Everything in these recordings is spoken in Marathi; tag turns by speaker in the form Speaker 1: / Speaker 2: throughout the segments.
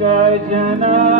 Speaker 1: गजनना
Speaker 2: देवतेला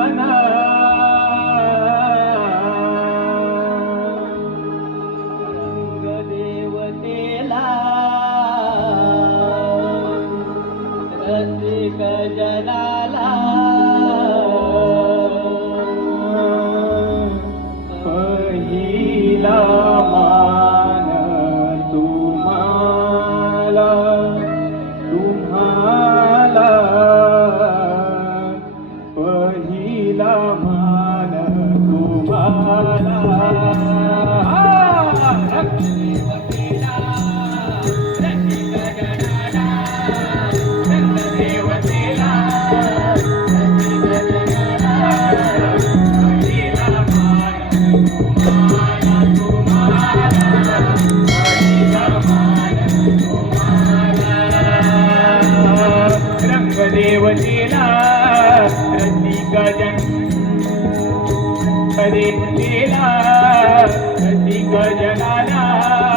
Speaker 1: गज हरेना गजनाना।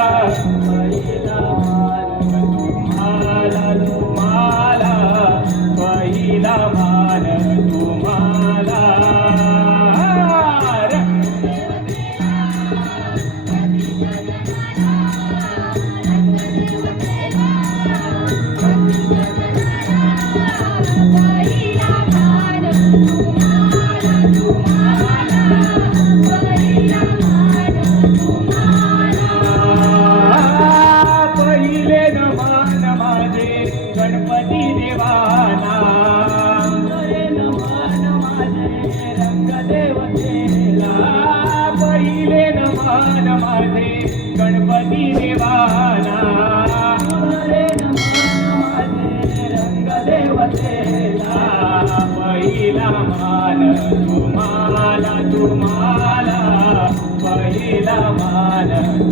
Speaker 1: पहिला मान तुम्हाला
Speaker 2: तुम्हाला पहिला मान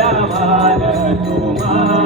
Speaker 2: पहिला
Speaker 1: मान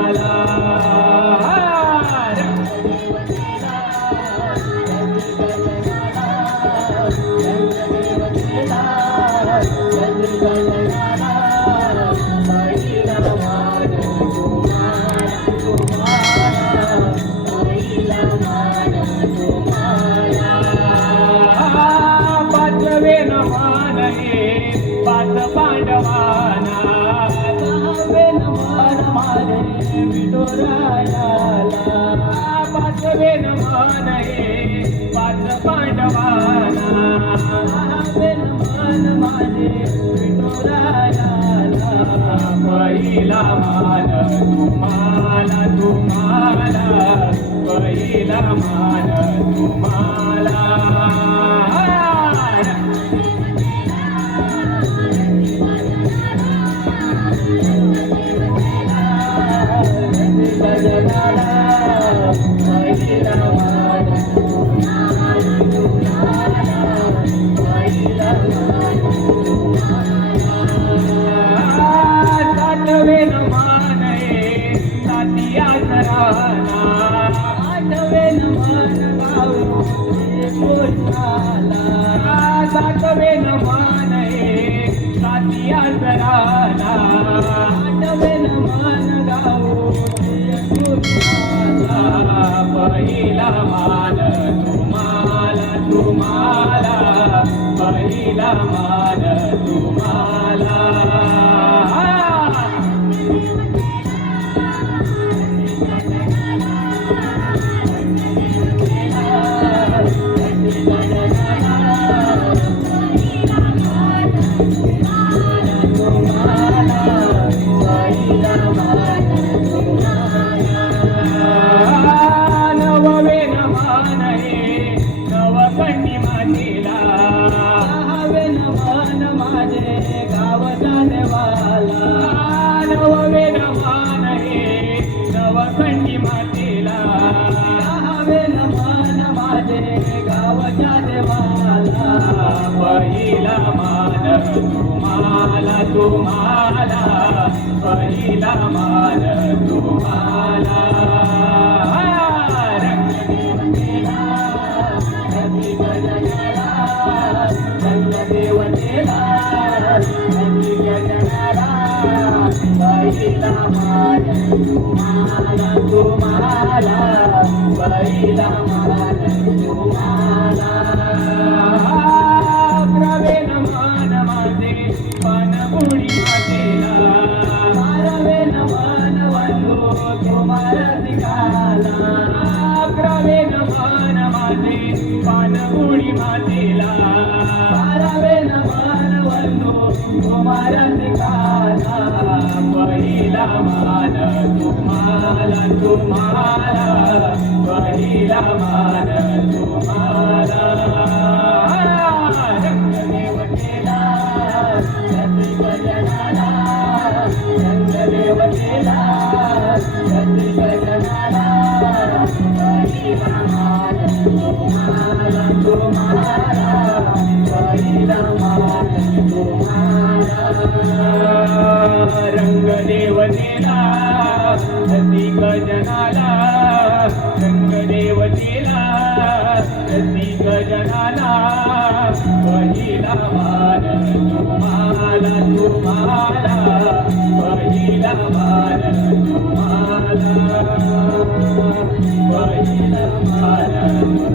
Speaker 1: पहिला मान तुम्हाला तुम्हाला पहिला मान तुम्हाला सातिया सराना सातवे नमान हे सातिया सराना पहिला मान तुम्हाला तुम्हाला पहिला मान
Speaker 2: पाटीला हवेल मान माझे गावच्या देवाला. पहिला मान तुम्हाला तुम्हाला. पहिला मान तुम्हाला. तुम्हाला मान तुम्हाला तुम्हाला पहिला मान तुम्हाला Thank you.